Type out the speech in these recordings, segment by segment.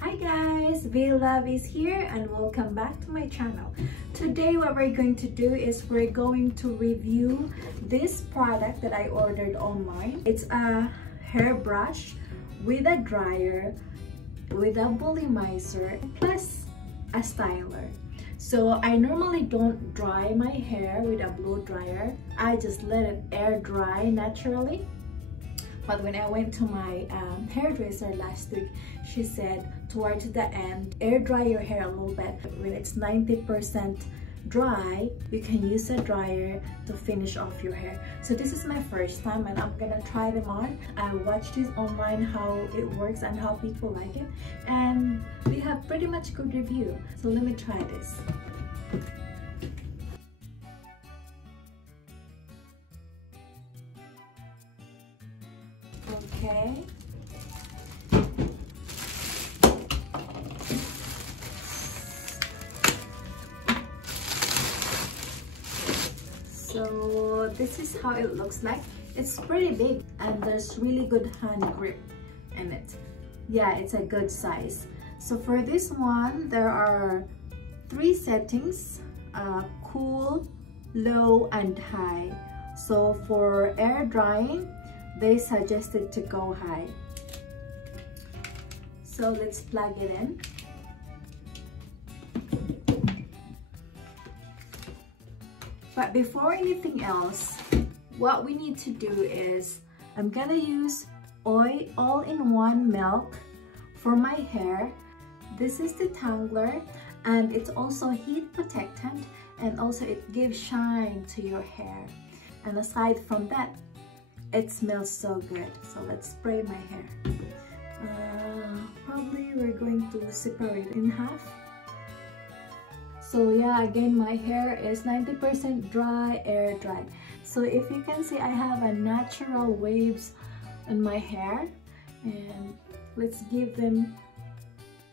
Hi guys, Love is here and welcome back to my channel. Today what we're going to do is we're going to review this product that I ordered online. It's a hairbrush with a dryer, with a volumizer, plus a styler. So I normally don't dry my hair with a blow dryer. I just let it air dry naturally. But when I went to my hairdresser last week, she said towards the end, air dry your hair a little bit. When it's 90% dry, you can use a dryer to finish off your hair. So this is my first time and I'm gonna try them on. I watched this online how it works and how people like it, and we have pretty much good review. So let me try this. Okay. So this is how it looks like. It's pretty big and there's really good hand grip in it. Yeah, it's a good size. So for this one, there are 3 settings: cool, low, and high. So for air drying, they suggested to go high. So let's plug it in. But before anything else, what we need to do is I'm gonna use all-in-one milk for my hair. This is the tangler, and it's also heat protectant, and also it gives shine to your hair. And aside from that, it smells so good. So let's spray my hair. Probably we're going to separate it in half. So yeah, again, my hair is 90% dry, air dry. So if you can see, I have a natural waves in my hair, and let's give them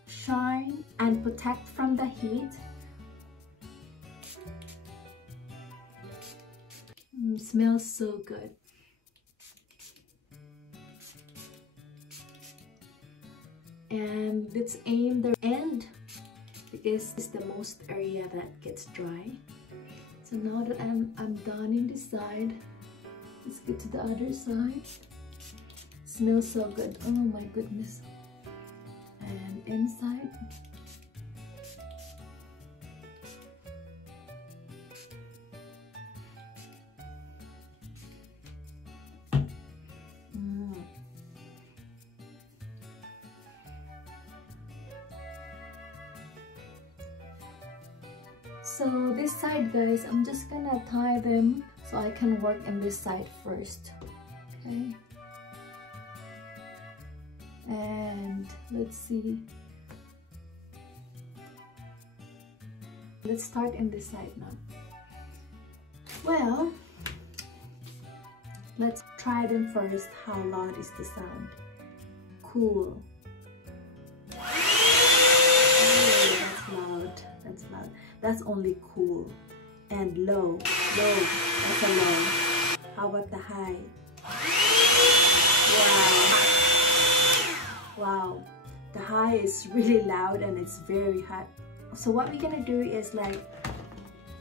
shine and protect from the heat. Smells so good. And let's aim the end because it's the most area that gets dry. So now that I'm done in this side, let's get to the other side. Smells so good. Oh my goodness. And inside. So this side, guys, I'm just gonna tie them so I can work in this side first. Okay. And let's see. Let's start in this side now. Well, let's try them first. How loud is the sound? Cool. Oh, that's loud. That's loud. That's only cool. And low. Low. That's a low. How about the high? Wow. Wow. The high is really loud and it's very hot. So what we're gonna do is like,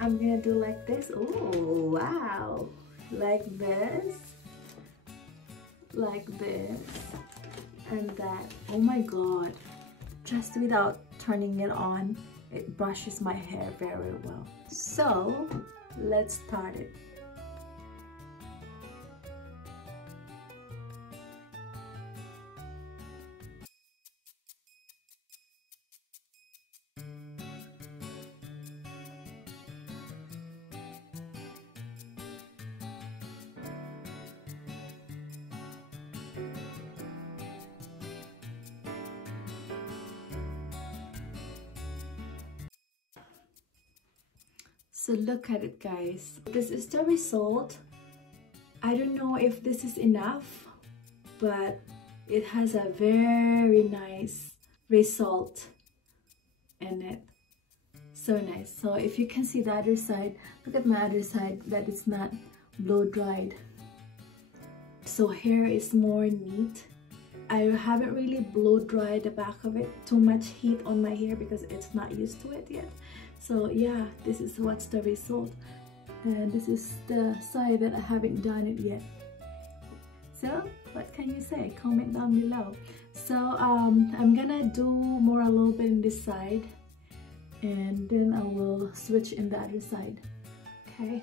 I'm gonna do like this. Oh, wow. Like this. Like this. And that. Oh my god. Just without turning it on, it brushes my hair very well. So let's start it. So look at it, guys. This is the result. I don't know if this is enough, but it has a very nice result in it. So nice. So if you can see the other side, look at my other side that it's not blow dried. So hair is more neat I haven't really blow dried the back of it. Too much heat on my hair because it's not used to it yet. So yeah, this is what's the result. And this is the side that I haven't done it yet. So what can you say? Comment down below. So I'm gonna do more a little bit in this side, and then I will switch in the other side. Okay.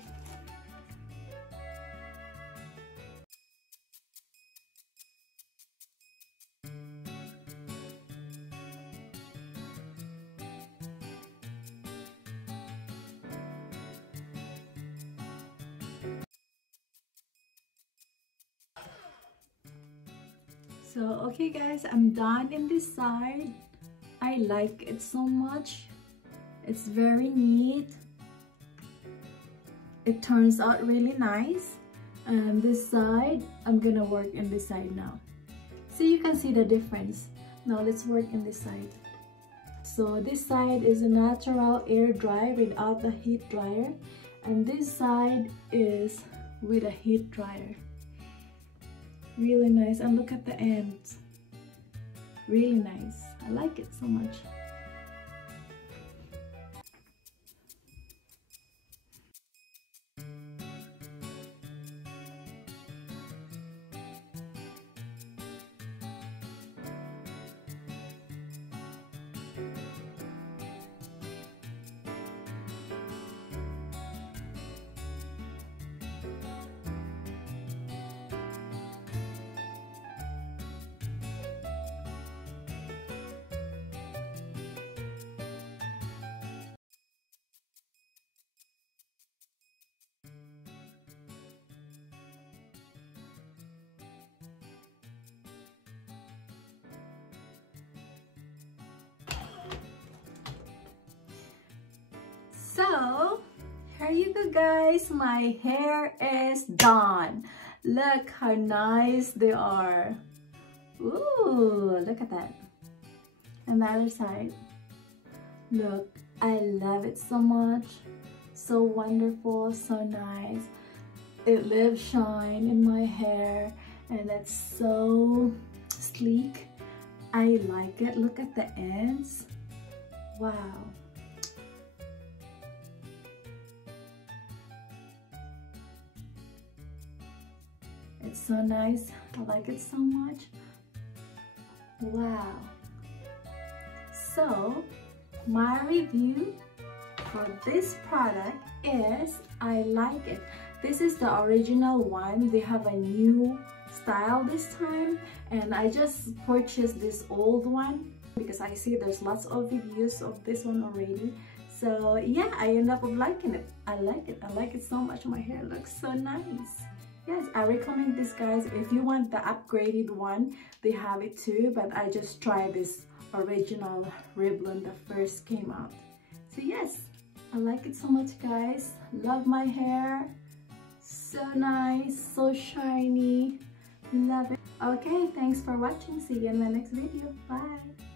So okay guys, I'm done in this side. I like it so much. It's very neat. It turns out really nice. And this side, I'm gonna work in this side now. So you can see the difference. Now let's work in this side. So this side is a natural air dry without the heat dryer, and this side is with a heat dryer. Really nice, and look at the ends. Really nice. I like it so much. So here you go guys, my hair is done. Look how nice they are. Ooh, look at that. And the other side. Look, I love it so much. So wonderful, so nice. It leaves shine in my hair, and it's so sleek. I like it. Look at the ends. Wow. It's so nice. I like it so much. Wow. So my review for this product is I like it. This is the original one. They have a new style this time, and I just purchased this old one because I see there's lots of reviews of this one already. So yeah, I end up liking it. I like it. I like it so much. My hair looks so nice. Yes, I recommend this guys. If you want the upgraded one, they have it too, but I just tried this original Revlon that first came out. So yes, I like it so much guys. Love my hair. So nice, so shiny. Love it. Okay, thanks for watching. See you in my next video. Bye.